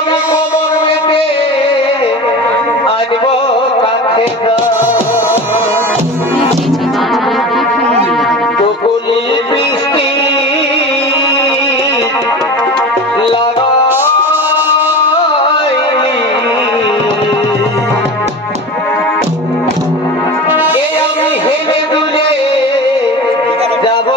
আমি কবর মেটে আনব কাছে টুকুলি বৃষ্টি লাগাইলি আমি হেলে দুলে যাব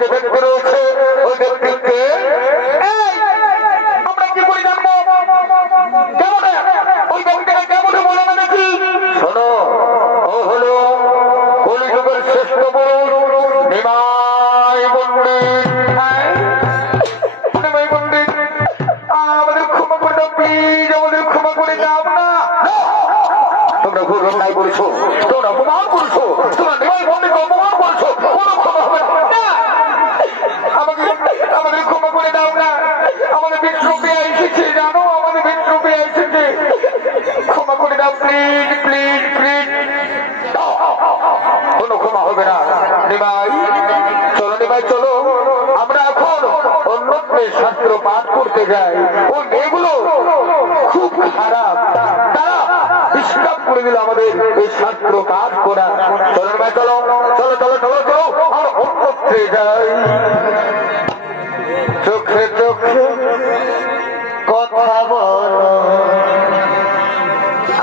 যে ব্যক্তি রয়েছে ওই ব্যক্তিকে আমরা কি করে জানবো কেমন ওই ব্যক্তিটা কেমন বলে না দেখি? শোনো, ও হলো কলিযুগের শ্রেষ্ঠ পুরুষ নিমাই পণ্ডিত। নিমাই পণ্ডিত, আমাদের ক্ষমা করে দাও প্লিজ, আমাদের ক্ষমা করে দাও না। তোমরা ভুল নাই বলছো, তোমরা অপমান করছো, তোমরা নিমাই পণ্ডিত অপমান করছো, কোনো ক্ষমা হবে না। আমাদের ক্ষমা করে দাও না, আমাদের বিষ্ণুপ্রিয়া এসেছে, জানো আমাদের বিষ্ণুপ্রিয়া এসেছে, ক্ষমা করে দাও প্লিজ প্লিজ প্লিজ। কোনো ক্ষমা হবে না। নিমাই চলো, নিমাই চলো, আমরা এখন অন্য শাস্ত্র পাঠ করতে যাই। ওই মেয়েগুলো খুব খারাপ, তারা ডিস্টার্ব করে দিল আমাদের এই শাস্ত্র পাঠ করা। চলো নিমাই চলো, চলো চলো চলো চলো, আমরা অন্যত্রে যাই। চোখে চোখে কথা বলো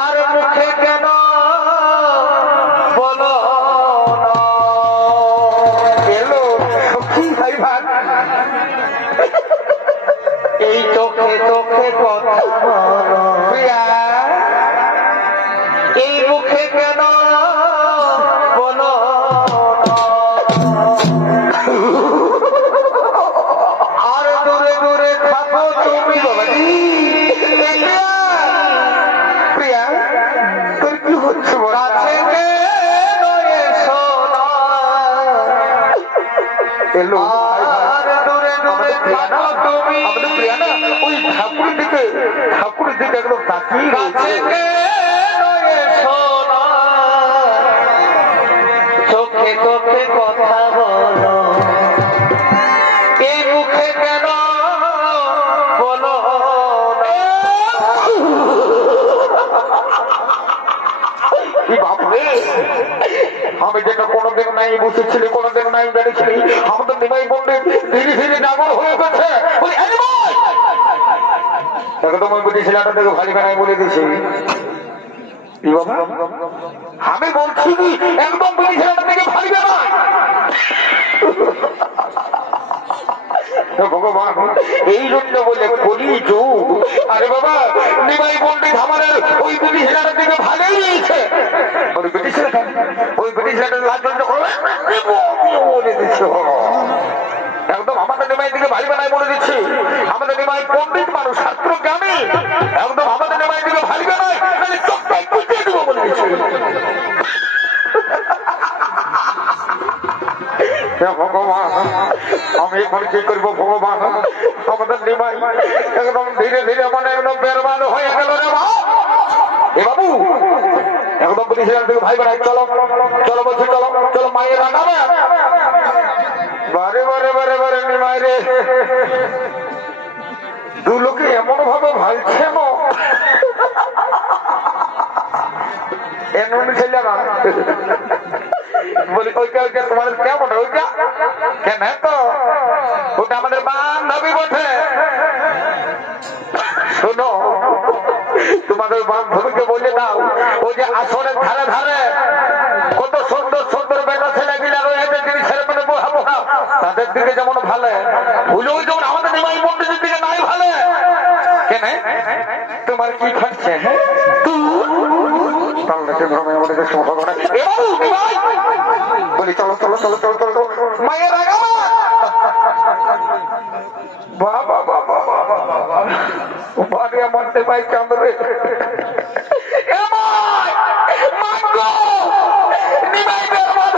আর মুখে কেন বলো না? এলো সখী ভাই ভাই, এই চোখে চোখে কথা বলো, প্রিয়া এই মুখে কেন বলো না? আর দূরে দূরে থাকো তুমি বাবাজি। প্রিয়া তোর কি হচ্ছে? কাছে কেন এসো না? এলো আর দূরে দূরে থাকো তুমি। আমাদের প্রিয়া না ওই ঠাকুরের দিকে একদম তাকিয়ে কাছে রয়েছে। কেন এসো না? চোখে চোখে কথা বলো, এই মুখে কেন বলো না? কি বাপরে, আমি যেটা কোনোদিন নাই বুঝেছিলি, কোনোদিন নাই জানিছিলি, আমাদের নিমাই পণ্ডিত ধীরে ধীরে নাগর হয়ে গেছে। একদম ওই বুঝি ছেলেটা থেকে ভারী বেড়াই বলে দিয়েছি। আমি বলছি একদম বুঝি ছেলেটা থেকে ভারী বেড়াই। ভগবান এই জন্য বলে কলি যুগ। আরে বাবা, নিমাই পণ্ডিত আমাদের ওই বুঝি ছেলেটার দিকে ভালোই নিয়েছে। ওই ব্রিটিশ ছেলেটার লাজন বলে দিচ্ছে, একদম আমাদের নিমাই দিকে ভারী বেড়াই বলে দিচ্ছি। আমাদের নিমাই পণ্ডিত মানুষ, ছাত্র জ্ঞানী, একদম আমাদের নিমাই দিকে ভারী বেড়াই চোখটাই কুচিয়ে দেবো বলে দিচ্ছি। ভগবান আমি এখন কি করবো ভগবান? আমাদের নিমাই একদম ধীরে ধীরে মানে একদম বেরবাদ হয়ে গেল রে বাবু। একদম বলেছিলাম থেকে ভাই বেড়াই, চলো চলো বলছি, চলো চলো মায়ের রান্নাবে। বারে বারে বারে বারে নিমাই রে, দু লোকে এমন ভাবে ভাইছে এমন ছেলে না বলি ওইটা ওইটা তোমাদের কেমন ওইটা কেন তো ওটা আমাদের বান্ধবী বটে। শোনো, তোমাদের বান্ধবীকে বলে দাও ওই যে আসনের ধারে ধারে কত সুন্দর সুন্দর বেটা ছেলে গিলা রয়েছে, যিনি ছেলে মেয়ে বোহা বোহা, তাদের দিকে যেমন ভালো ভুলেও যেমন আমাদের নিমাই পণ্ডিতের দিকে নাই ভালো। কেন তোমার কি খাচ্ছে? হ্যাঁ বলি চলো চলো চলো চলো চলো মায়ের আগা বাবা বাবা বাবা মরতে পাই কামড়ে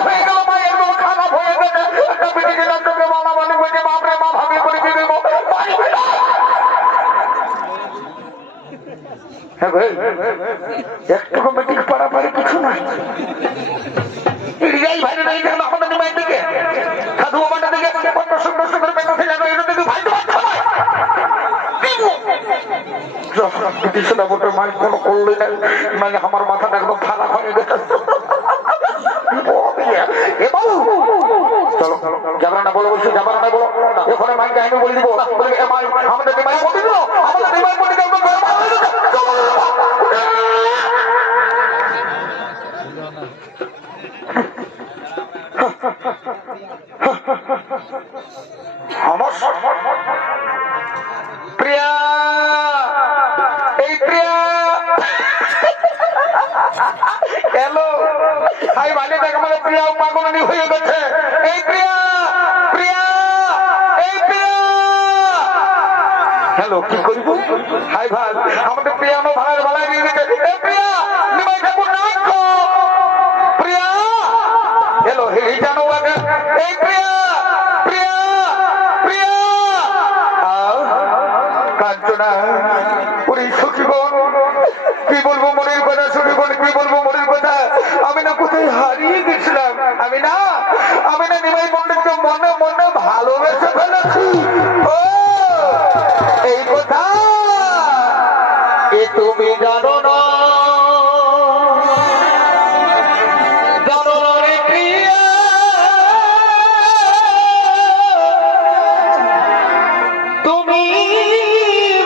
হয়ে গেল, মায়ের খারাপ হয়ে গেছে। মামা বলে বলছে বাপরে মা ভাবি করে দিয়ে দেবো। হ্যাঁ ভাই, একটু মেটিক পাড়াপাড়ি কিছু নাই। ভাইরে নেই দেখলাম আমাদের নিমাই দিকে সাধু বাবাটা দিকে কত সুন্দর সুন্দর বেটা ছেলে এটা দিকে ভাই তো বাচ্চা মাই কোনো করলে নাই, আমার মাথাটা একদম খারাপ হয়ে গেছে। চলো যাবার না বলো, বলছি যাবার না বলো, এখানে মাইকে আমি বলে দিব আমাদের নিমাই বলে দিল, আমাদের নিমাই বলে দিল। আমার প্রিয়া, এই প্রিয়া হ্যালো, হাই বাড়ি দেখ মানে প্রিয়া পাগলানি হয়ে গেছে। এই প্রিয়া, প্রিয়া, এই প্রিয়া, হ্যালো কি করিব? হাই ভাই আমাদের প্রিয়ানো ভাড়ার ভাড়ায় নিয়ে গেছে। এই প্রিয়া নিমাই ঠাকুর নাম কো প্রিয়া, হ্যালো এই জানো আগে। এই প্রিয়া, প্রিয়া, প্রিয়া কাঞ্চনা, ওরে সখীগণ কি বলবো মনের কথা, সখীগণ কি বলবো মনের কথা। আমি না কোথায় হারিয়ে গেছিলাম, আমি না নিমাই পণ্ডিতকে মনে মনে ভালোবেসে ফেলেছি। ও এই কথা এ তুমি জানো না, জানো না রে প্রিয়া, তুমি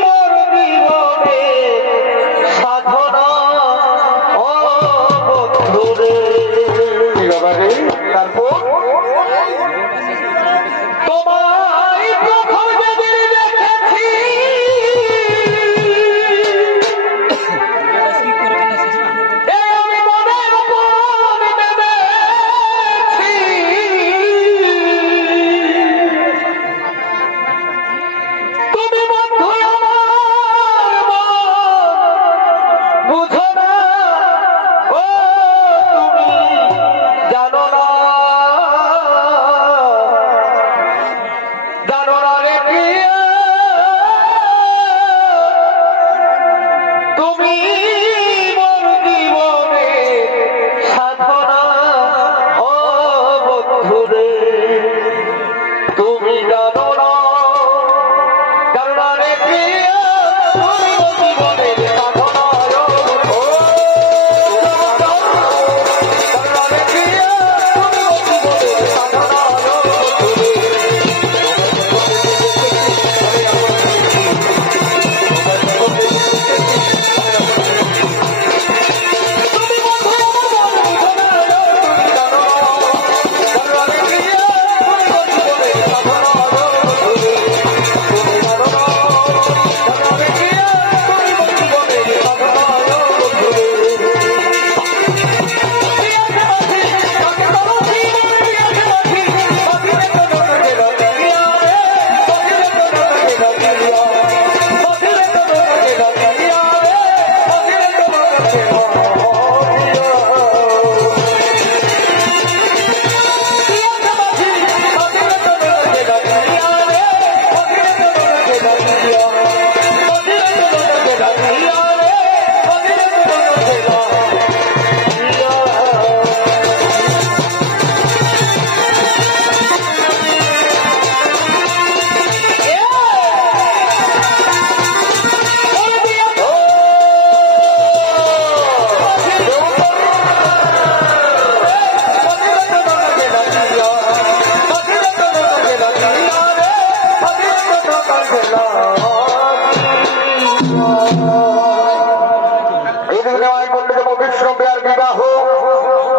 মোর জীবনে সাধনা। ও বন্ধুরে তারপর তোমায় প্রথম যেদিন দেখেছি, আমি মনের মন বেঁধেছি। তুমি বন্ধু আমার মন বুঝো না, ও তুমি জানো না, জানো না রে প্রিয়া, তুমি মোর জীবনে সাধনা। ও বন্ধুরে তুমি জানো না, জানো না রে প্রিয়া, তুমি মোর জীবনের সাধনা। ও জানো না রে প্রিয়া, তুমি মোর জীবনের সাধনা।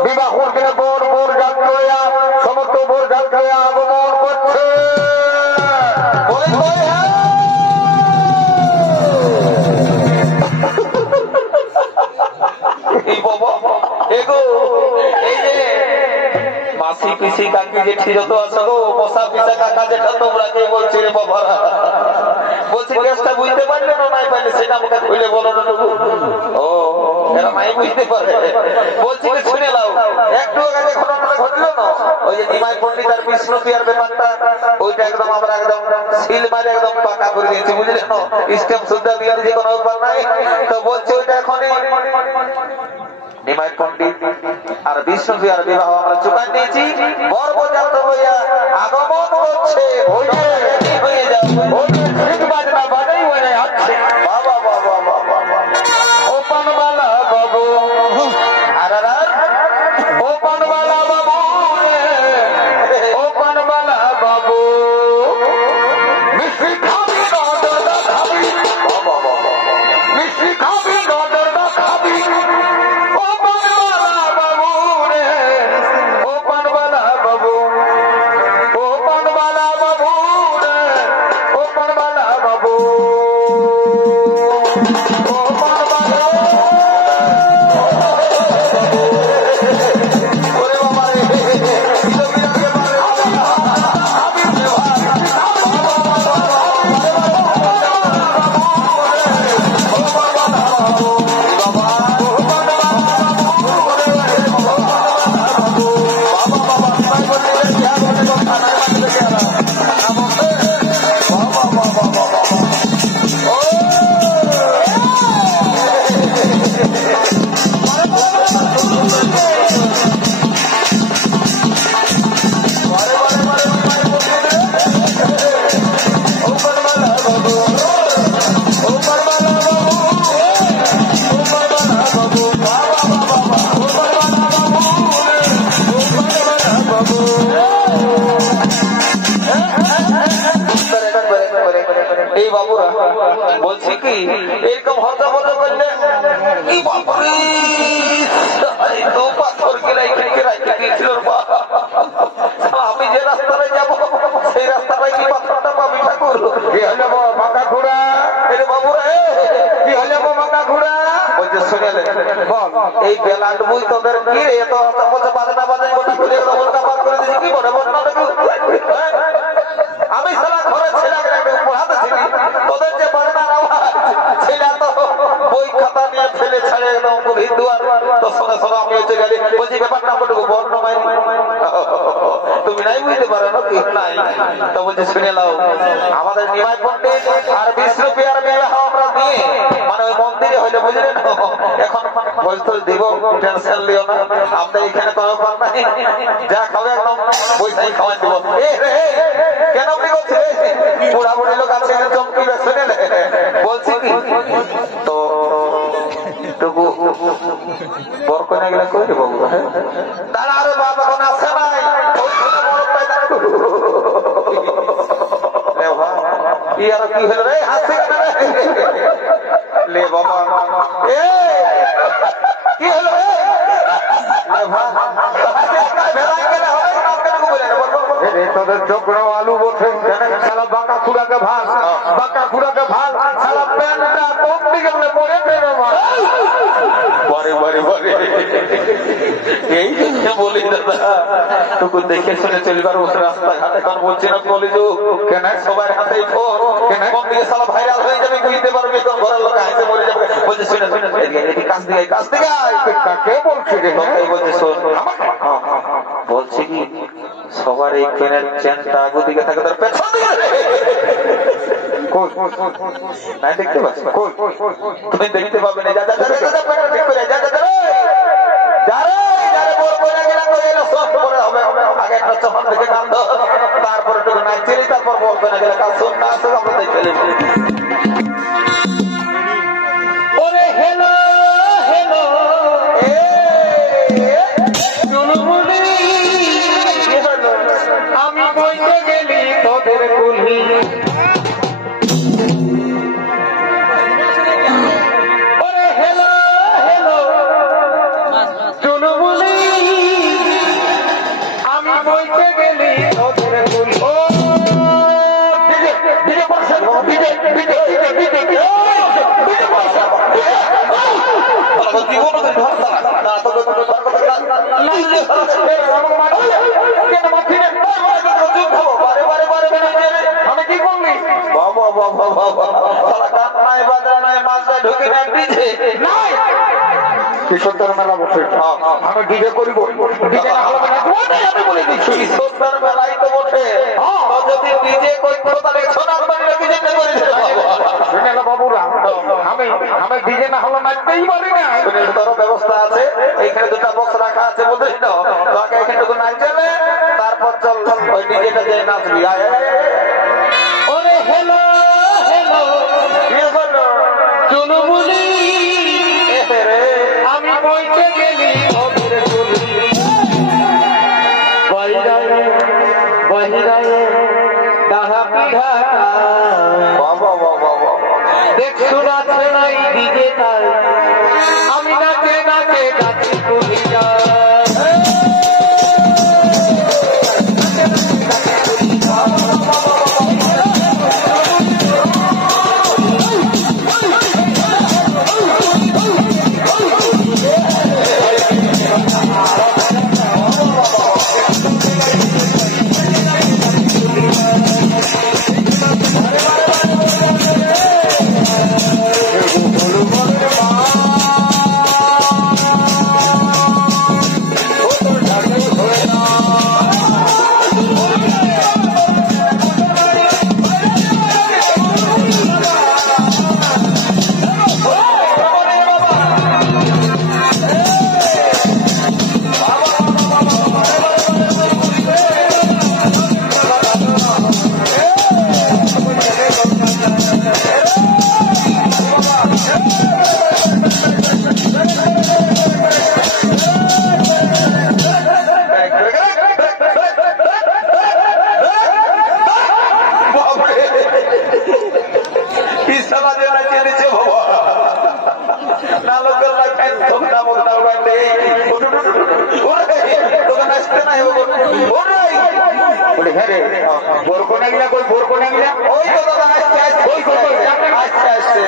বিবাহর দিনে বোর বোর যাত্রা সমস্ত বোর যাত্রা আগমন করছে। মাসি পিসি কাকি জেঠি যত আছে গো, মশা পিসা কাকা জেঠা তোমরা কে বলছি রে বাবা? বলছি কেসটা বুঝতে পারলে না নাই পারলে সেটা আমাকে খুলে বলো না। ও এরা নাই বুঝতে পারে, বলছি যে শুনে নাও। একটু আগে ঘটনাটা ঘটলো না, ওই যে নিমাই পণ্ডিত আর বিষ্ণু পিয়ার ব্যাপারটা, ওইটা একদম আমরা একদম সিল মারে একদম পাকা করে দিয়েছি, বুঝলে না? স্টেম সুদ্ধা বিয়ার যে কোনো ব্যাপার নাই। তো বলছি ওইটা এখনই নিমাই পণ্ডিত আর বিষ্ণু পিয়ার বিবাহ আমরা চুকান নিয়েছি। বরযাত্রা হইয়া আগমন করছে, হয়ে যাও বাজনা বাজাই হয়ে যাচ্ছে। বাবা বাবা বাবা ও পানবালা বাবু, আর ও পানবালা বাবু, ও পানবালা বাবু, মিষ্টি খাবি না খাবি, মিষ্টি খাবি না খাবি, ও পানবালা বাবু রে, ও পানবালা বাবু, ও পান বলছি কি এরকম হজা মজা করলে কি বাপরে তো পাথর গেলাই দিয়েছিল আমি যে রাস্তায় যাবো সেই রাস্তাটাই কি পাথরটা পাবি ঠাকুর কি হলে মাকা ঘোড়া এরে বাবু রে কি হলে মাকা ঘোড়া বলছে শুনে এই বেলাট বই তোদের কি এত বাজনা বাজাই গোটা করে করে দিয়েছি কি বলে আমি সারা ঘরে ছেলেকে পড়াতে ছিলি তোদের যে বাজনার আওয়াজ সেটা তো বই খাতা নিয়ে ফেলে ছাড়ে একদম হিন্দু আর তোর সঙ্গে সঙ্গে আমি হচ্ছে গেলি বলছি ব্যাপারটা আমাকে বর্ণময় তুমি নাই বুঝতে পারো না কি নাই তো বলছে শুনে নাও আমাদের নিমাই পণ্ডিত আর 20 রুপিয়ার বিবাহ আমরা দিয়ে মানে ওই মন্দিরে হইলে বুঝলে না এখন বলতো দিব টেনশন লিও না আমরা এখানে তো ব্যাপার নাই যা খাবে একদম পয়সাই খাওয়াই দিব কেন আপনি করছে বুড়া বুড়ি লোক আছে চমকি শুনে বলছি কি তো বর কন্যা গেলে কই রে বাবু তারা আরো বাপ এখন আসে নাই কি আর কি হলো রে হাসছে কেন লে বাবা কি হলো রে তোদের চোখরা আলু বসে সালা বাঁকা খুড়াকে ভাস সালা প্যান্টটা কোন দিকে পরে দেবে পরে এই জন্য বলি দাদা টুকু দেখে শুনে চলবার রাস্তাঘাট এখন বলছি না বলি যে কেন সবার হাতে কোন দিকে সালা ভাইরাল হয়ে যাবে বুঝতে পারবে কোন ঘরের লোক হাসে মরে যাবে বলছে শুনে কাছ থেকে কে বলছে রে বলছে শোন বলছে কি সবার এই পেনের চেনটা আগু দিকে থাকে তার পেছন দিকে নাই দেখতে পাচ্ছ তুমি দেখতে পাবে না আগে একটা চহন দেখে কান্দ তারপরে টুকু নাচছিলি তারপর বলবে না গেলে কাজ শোন না আসে আমরা দেখে ওরে হেলো হেলো আমি বইতে গেলি তোদের কুলি ওরে হেলো হেলো চুনবুলি আমি বইতে গেলি তোদের কুলি ও দিদি বসে দিদি দিদি দিদি দিদি আমি কি করলি কিশোরদার মেলা বসে আমি ডিজে করিব আমি বলে দিচ্ছি কিশোরদার মেলাই তো বসে যদি ডিজে করতো তাহলে সোনার বাড়িটা ডিজে করে বাবুরা আমি ডিজে না হলো নাচতেই পারি না তোর ব্যবস্থা আছে এইখানে দুটা বক্স রাখা আছে বুঝিস তো তোকে এখানটুকু নাচলে তারপর চল ওই ডিজেটা যে নাচবি ওরে হেলো হেলো চুনবুলি আমি বইতে গেলি বহিরায়ে ডাহা পিঠা দেখছো নাচে নাই দিকে তাই আমি নাচে নাচে নাচি করি সালা যে নাচিয়ে দিচ্ছে বাবা না লোকের লাগাই তোমরা মোটা বাড়লে তোকে নাচতে নাই বলে হ্যাঁ রে বোরকো নাগিলা কই বোরকো নাগিলা ওই তো দাদা নাচতে আসছে ওই কই আসছে আসছে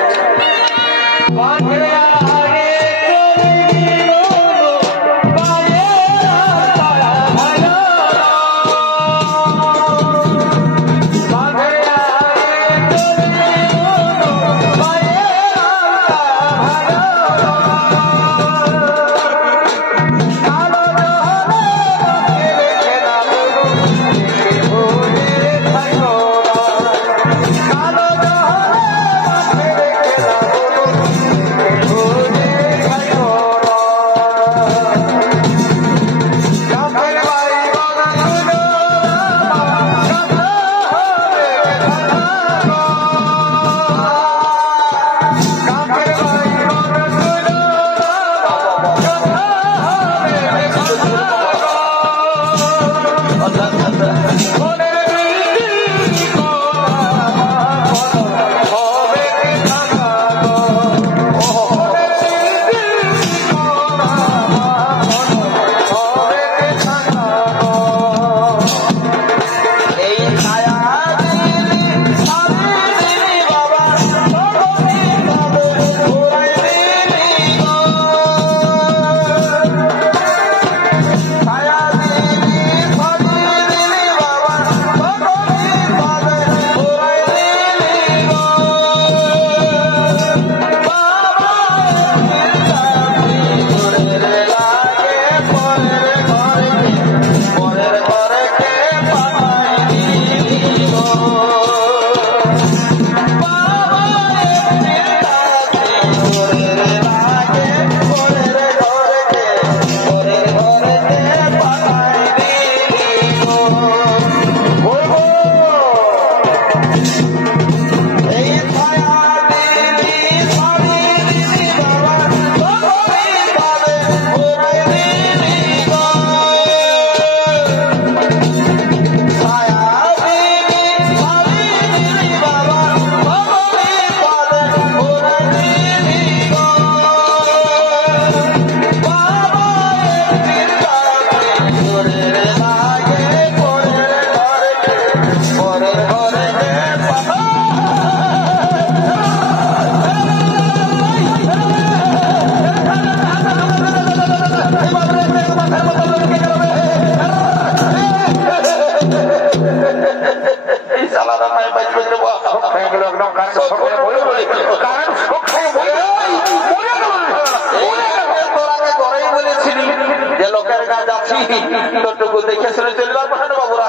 দেখে শুনে চলবার পাঠানো বাবুরা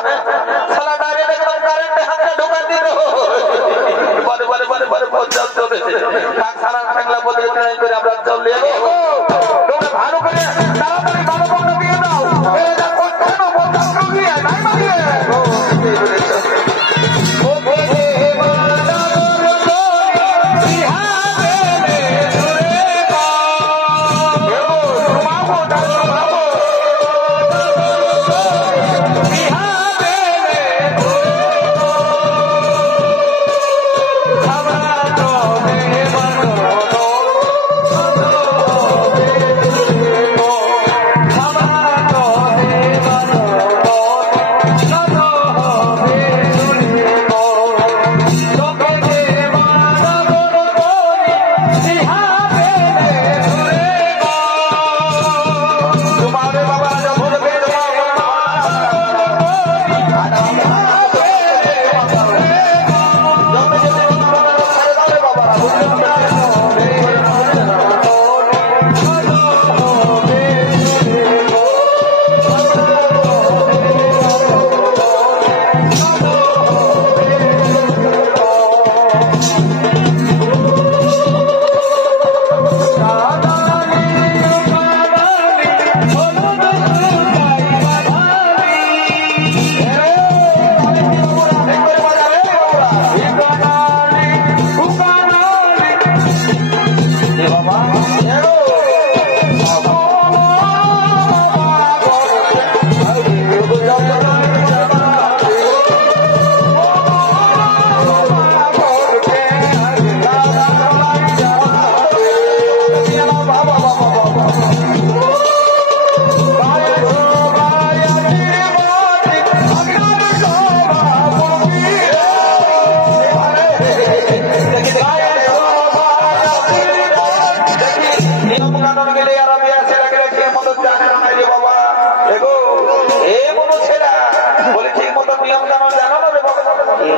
সালা ডাইরেক্ট একদম কারেন্টে হাতে ঢোকা দিয়ে বারে বারে বারে বারে পঞ্চাশ চলে সারা ঠেংলা বলে করে আমরা চলে তোমরা ভালো করে তাড়াতাড়ি ভালো বন্ধ দিয়ে দাও হবে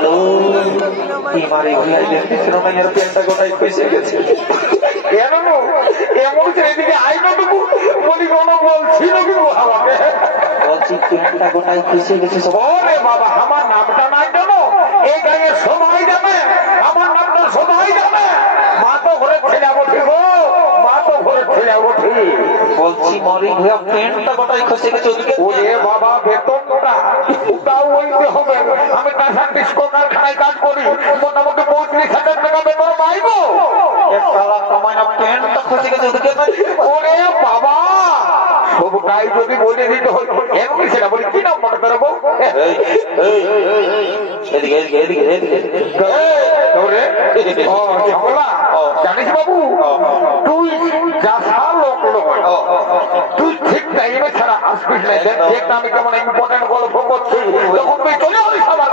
বলো কি মারি ভুলাই দেখতেছিল না এর পেনটা গোটাই ফেসে গেছে এমন এদিকে আইনা দেবো বলি কোনো বলছিল কি আমাকে বলছি পেনটা গোটাই ফেসে গেছে ওরে বাবা আমার নামটা নাই জানো এই গায়ে সবাই জানে আমার নামটা সবাই জানে মা তো ঘরে ছেলে ওঠে গো মা তো ঘরে ছেলে ওঠে বলছি মরি ভুয়া পেনটা গোটাই খসে গেছে ওদিকে ওরে বাবা বেতনটা তাও ওইতে হবে আমি টাটা ডিস্কো কারখানায় কাজ করি মোটামুটি 35,000 টাকা বেতন পাইবো পেনটা খসে গেছে ওদিকে ওরে বাবা সবটাই যদি বলে দিতে হয় এমনি সেটা বলি কি নাম মনে করবো এদিকে এদিকে এদিকে এদিকে জানিস বাবু তুই যা লোক তুই ঠিক টাইমে ছাড়া আসবিস না দেখতে আমি কেমন ইম্পর্টেন্ট গল্প করছি তখন তুই চলে আসিস আমার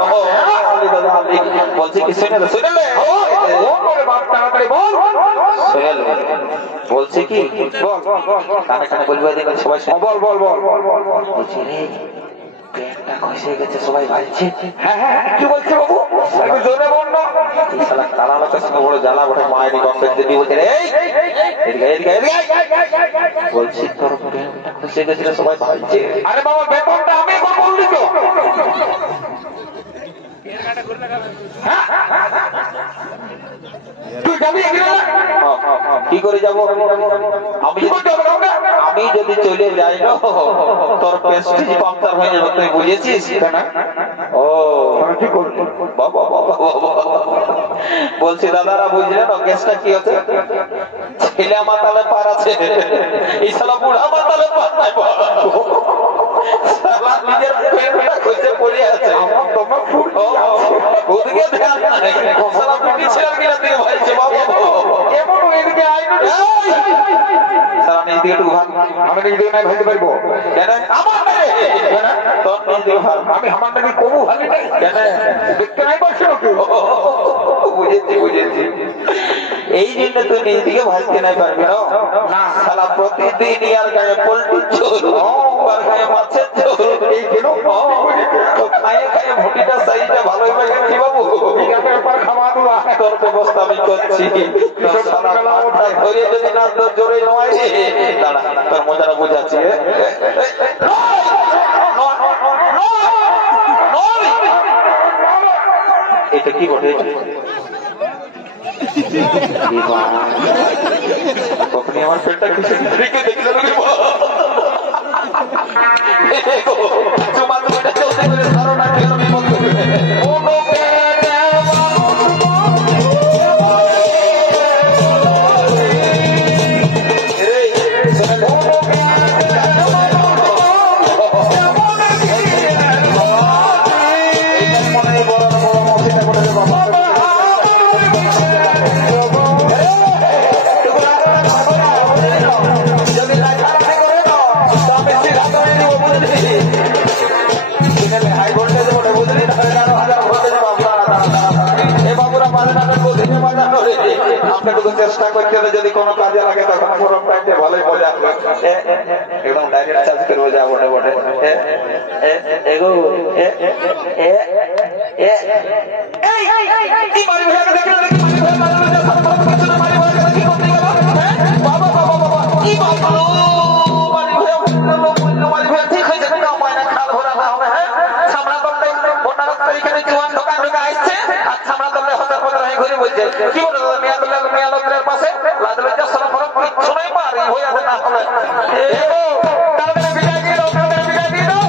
বলছি কি শুনে বাপ তাড়াতাড়ি বল বলছি কি কানে কানে বলবে দেখবেন সবাই বল বল বল বলছি রে পেনটা খসে গেছে সবাই ভাবছে হ্যাঁ হ্যাঁ কি বলছে বাবু একটু জোরে বল না তারা লোকের সঙ্গে বড় জ্বালা বটে মায়ের বাপের দিদি বলছে বলছি তোর পেনটা খসে গেছিল সবাই ভাবছে আরে বাবা বেতনটা আমি এখন বললি তো তুই যাবি কি করে যাবো আমি যদি চলে যাই না তোর প্রেস্টিজ পাম্পচার হয়ে যাবে তুই বুঝেছিস ও কি করবো বাবা বাবা বলছি দাদারা বুঝলেন কেসটা কি হচ্ছে ছেলে মাতালে পার আছে এই শালা বুড়া মাতালে পার নাই নিজের পেটটা খুঁজে পড়ে আছে ওদিকে ধ্যান নাই শালা বুড়ি ছেলে কিনা দিকে ভাইছে বাবা এমন এদিকে আইন শালা নিজ দিকে একটু ভাগ আমি নিজে নাই ভাইতে পারবো কেন আমার তোর নিজ দিকে ভাগ আমি আমারটাকে কবু ভাবি নাই কেন দেখতে নাই পারছি নাকি বুঝেছি বুঝেছি এই জন্য তুই নিজ দিকে ভাজতে নাই পারবি না শালা প্রতিদিন ইয়ার গায়ে পোল্ট্রির ঝোল আর গায়ে মাছের ঝোল এই কেন খায়ে খায়ে ভুটিটা সাইজটা ভালোই পাইছি বাবু খাওয়া দেওয়া তোর ব্যবস্থা আমি করছি ধরে যদি না তোর জোরে নয় দাঁড়া তোর মজাটা বোঝাচ্ছি এটা কি বটে কখনই আমার পেটটা কিছু দেখে দেখলে তোমার চলতে গেলে ধারণা কেরমে বলতে চেষ্টা করতে যদি কোনো কাজে লাগে তখন গরম টাইমে ভালোই মজা হবে একদম ডাইরেক্ট চার্জ করবো যা বটে বটে এগো কি বলে মেয়া লোকের পাশে লাদলে শোনাই পারি হয়ে আছে না হলে তাড়াতাড়ি বিদায় দিয়ে দাও তাড়াতাড়ি বিদায় দিয়ে দাও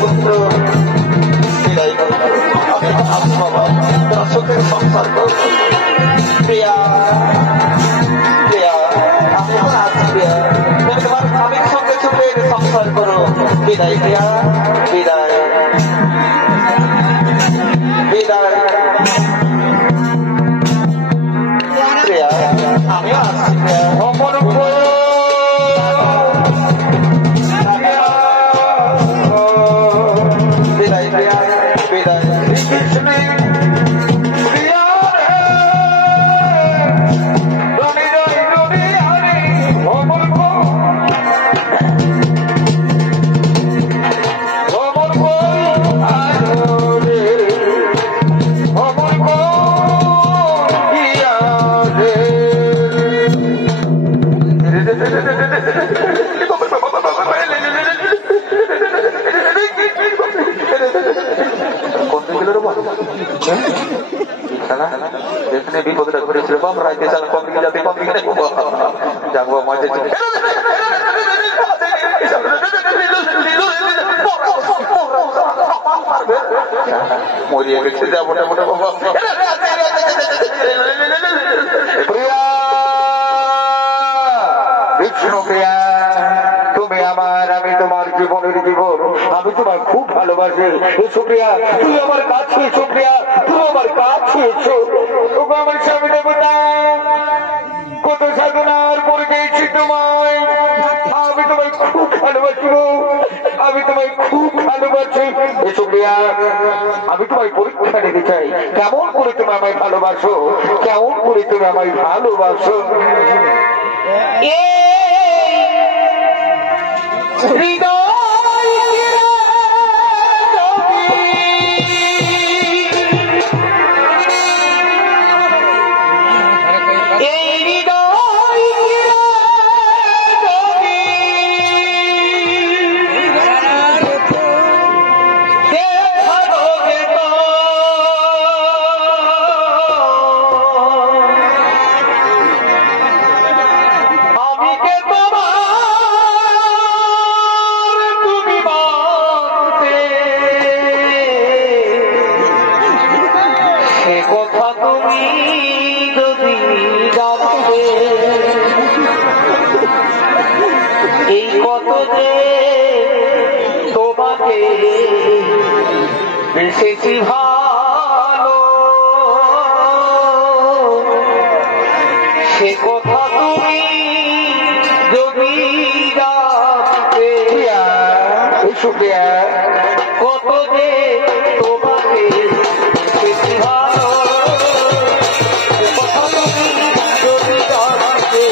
পুত্র বিদায় করো। আমি এখন আসি বাবা, তোরা সুখের সংসার কর। প্রিয়া প্রিয়া, আমি এখন আসছি প্রিয়া, তুমি তোমার স্বামীর সঙ্গে সুখের সংসার করো। বিদায় প্রিয়া, বিদায় বিদায়। প্রিয়া, আমিও আসছি প্রিয়া। বিদায় প্রিয়া, বিদায়। যেখানে বিপদটা ঘটেছিল বাম রাইতে চাল কম দিকে যাতে কম দিকে যাবো মজা মরিয়ে গেছে যাবো মোটা বাবা। প্রিয়া, বিষ্ণু প্রিয়া, তুমি আমার, আমি তোমার জীবনের জীবন, আমি তোমার খুব ভালোবাসি। এসো প্রিয়া, তুই আমার কাছে এসো প্রিয়া, তুই আমার কাছে এসো। ওগো আমার স্বামী দেবতা, কত সাধনার পর গেছি তোমায়, আমি তোমায় খুব ভালোবাসি গো, আমি তোমায় খুব ভালোবাসি। এসো প্রিয়া, আমি তোমায় পরীক্ষা নিতে চাই, কেমন করে তুমি আমায় ভালোবাসো, কেমন করে তুমি আমায় ভালোবাসো। এই কত যে তোমাকে বেশি ভালো, সে কথা তুমি যদি জানতে, কত যে তোমাকে বেশি ভালো, সে কথা তুমি যদি জানতে।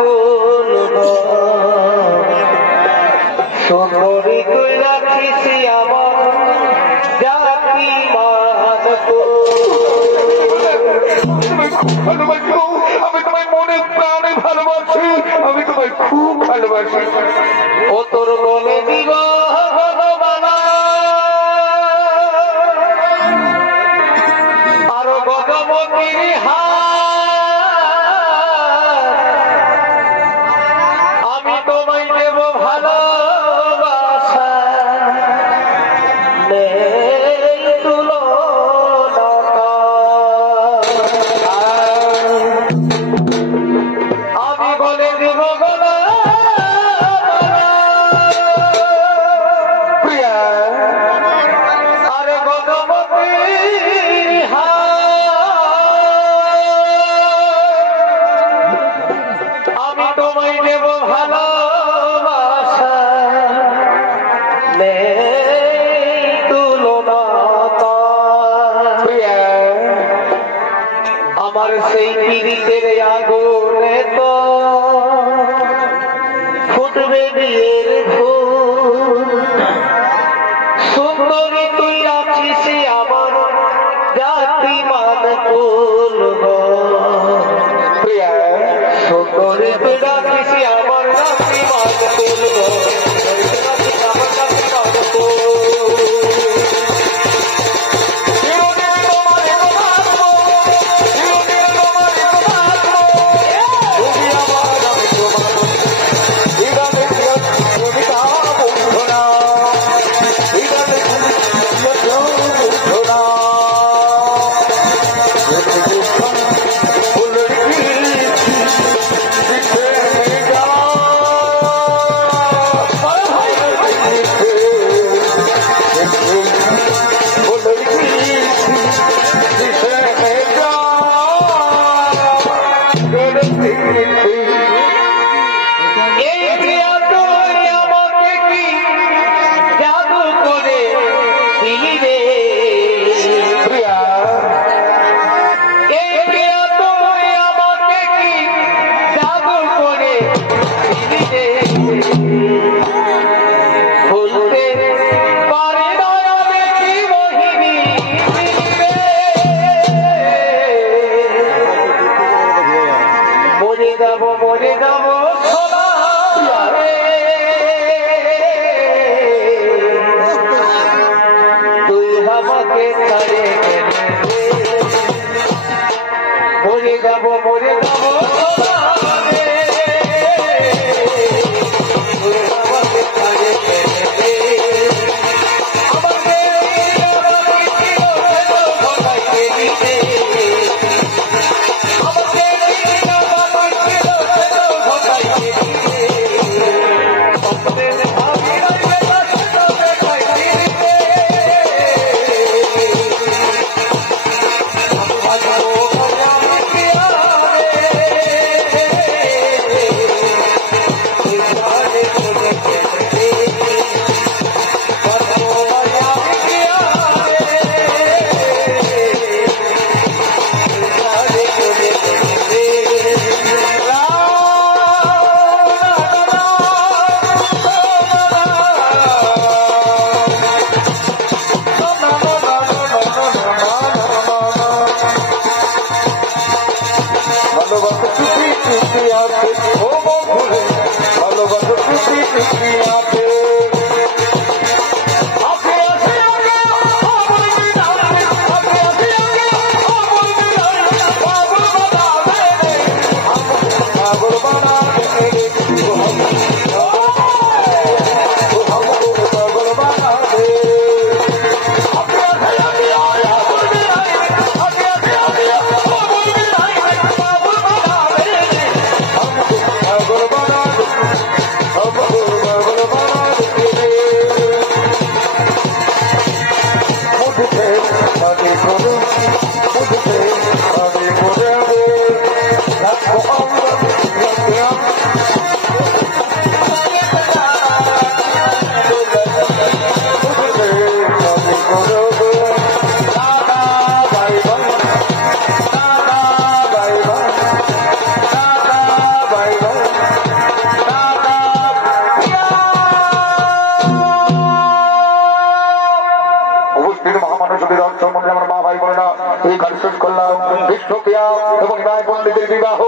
কুল সুন্দরী তুই রাখিস আমার জাতি মান আমি তোমায় মনে প্রাণে ভালোবাসি, আমি তোমায় খুব ভালোবাসি। ও তোর বলে দিব আরো গগমতির আমি তোমায় দেব ভালোবাসা নেই তুলনা আমি বলে দিব গলা প্রিয়া আরে গগমতির আমি তোমায় দেব ভালোবাসা নেই তুলনা প্রিয়া আমার সেই পীড়িতের আগুনে তো ফুটবে বিয়ের ফুল সুন্দরী তুই আছিস আমার জাতি মান কুল প্রিয়া সুন্দরী তুই রাখিস আমার জাতি মান কুল আমার জাতি মান কুল এই প্রিয়া তুই আমাকে কি জাদু করে দিলি রে প্রিয়া এই প্রিয়া তুই আমাকে কি জাদু করে দিলি রে ভুলতে পারি না আমি কি মোহিনী রে মরে যাব সোনা রে তুই আমাকে ছাড়ে মরে যাব সোনা রে তুই আমাকে ছাড়ে আমাকে ভোলাইতে দিতে আমাকে ভালোবাসা টুকি আছে ও বন্ধুরে, ভালোবাসা টুকি আছে। পাগল বানাবে রে, পাগল বানাবে। পাগল বানাবে, পাগল বানাবে রে। মুঝতে আগে করো, মুঝতে আগে করে দে। লাখো আমরা Bye. ভক্তির মহামানসকে দর্শন মন্দিরে আমার মা ভাই বোনেরা এই কাজ শেষ করলাম। বিষ্ণুপ্রিয়া এবং নিমাই পণ্ডিতের বিবাহ।